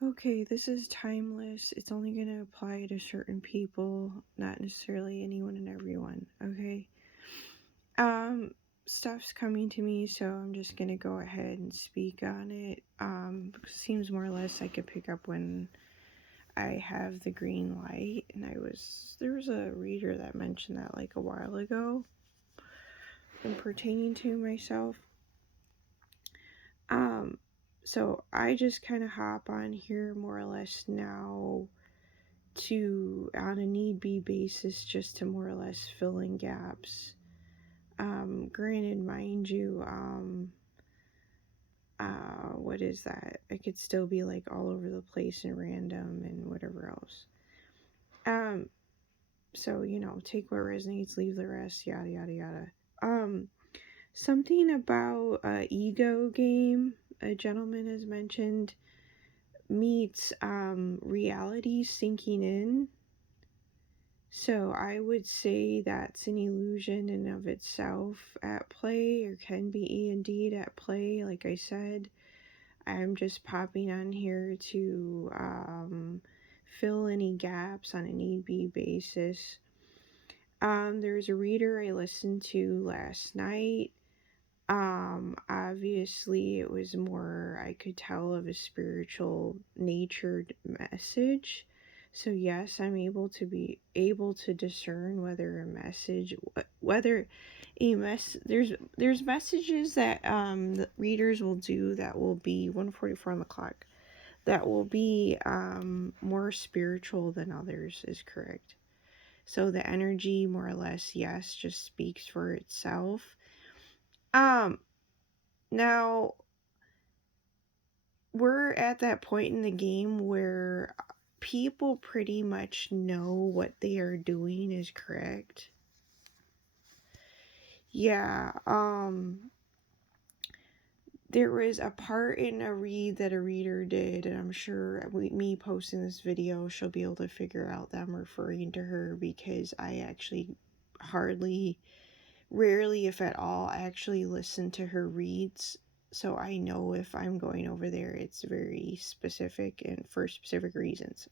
Okay, this is timeless. It's only going to apply to certain people, not necessarily anyone and everyone, okay? Um, Stuff's coming to me, so I'm just going to go ahead and speak on it. Because it seems more or less I could pick up when I have the green light, and there was a reader that mentioned that like a while ago, and pertaining to myself. Um, so I just kind of hop on here more or less now to, on a need be basis, just to more or less fill in gaps. Granted, mind you, what is that? I could still be like all over the place and random and whatever else. Um, so take what resonates, leave the rest, yada yada yada. Um, Something about ego game a gentleman has mentioned meets reality sinking in. So I would say that's an illusion in of itself at play, or can be indeed at play. Like I said, I'm just popping on here to fill any gaps on a need be basis. There's a reader I listened to last night. Obviously, it was more, I could tell, of a spiritual natured message. So yes, I'm able to discern whether a message, whether a mess, there's messages that the readers will do that will be 1:44 on the clock, that will be more spiritual than others, is correct. So the energy, more or less, yes, just speaks for itself. Um, Now, we're at that point in the game where people pretty much know what they are doing is correct. Yeah, there was a part in a read that a reader did, and I'm sure me posting this video, she'll be able to figure out that I'm referring to her, because I actually hardly, rarely, if at all, actually listen to her reads. So I know if I'm going over there, it's very specific and for specific reasons.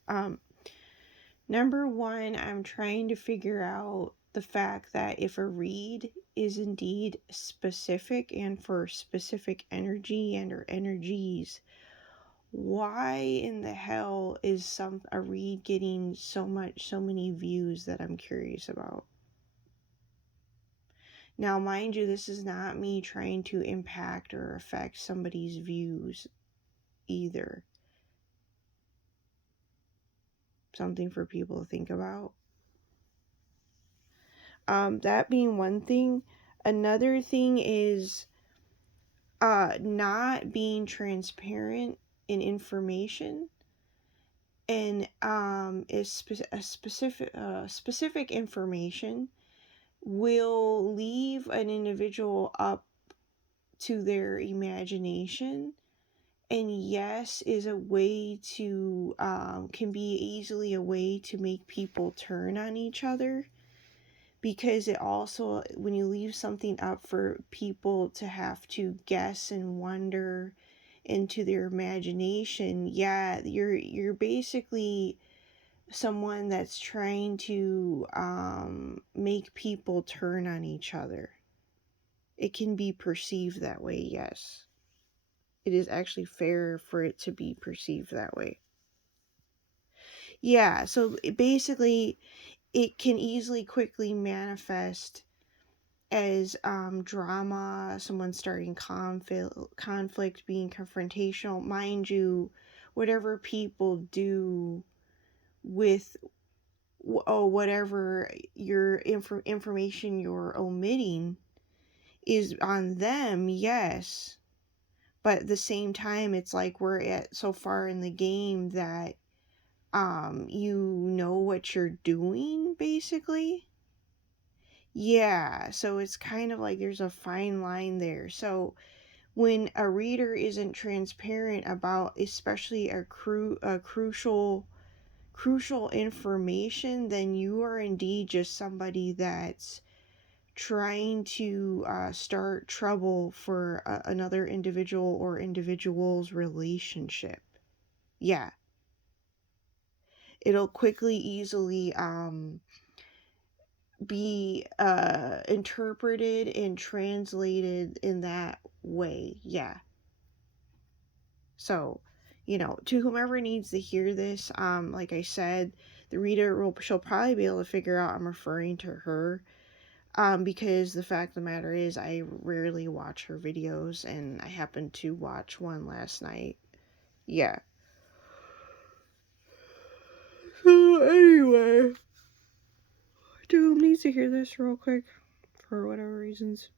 Number one, I'm trying to figure out the fact that if a read is indeed specific and for specific energy and or energies, why in the hell is a read getting so many views, that I'm curious about. Now, mind you, this is not me trying to impact or affect somebody's views either. Something for people to think about. That being one thing. Another thing is not being transparent in information, and specific information will leave an individual up to their imagination, and yes, is a way to can be easily a way to make people turn on each other, because it also, when you leave something up for people to have to guess and wonder into their imagination, yeah, you're basically someone that's trying to make people turn on each other. It can be perceived that way, yes. It is actually fair for it to be perceived that way. Yeah, so basically, it can easily quickly manifest as drama, someone starting conflict, being confrontational. Mind you, whatever people do with whatever your information you're omitting is on them, yes. But at the same time, it's like we're at so far in the game that you know what you're doing, basically. Yeah, so it's kind of like there's a fine line there. So when a reader isn't transparent about, especially a crucial information, then you are indeed just somebody that's trying to start trouble for another individual or individual's relationship. Yeah, it'll quickly, easily be interpreted and translated in that way. Yeah. So, to whomever needs to hear this, like I said, the reader will she'll probably be able to figure out I'm referring to her. Because the fact of the matter is I rarely watch her videos, and I happened to watch one last night. Yeah. So anyway, Doom needs to hear this real quick for whatever reasons.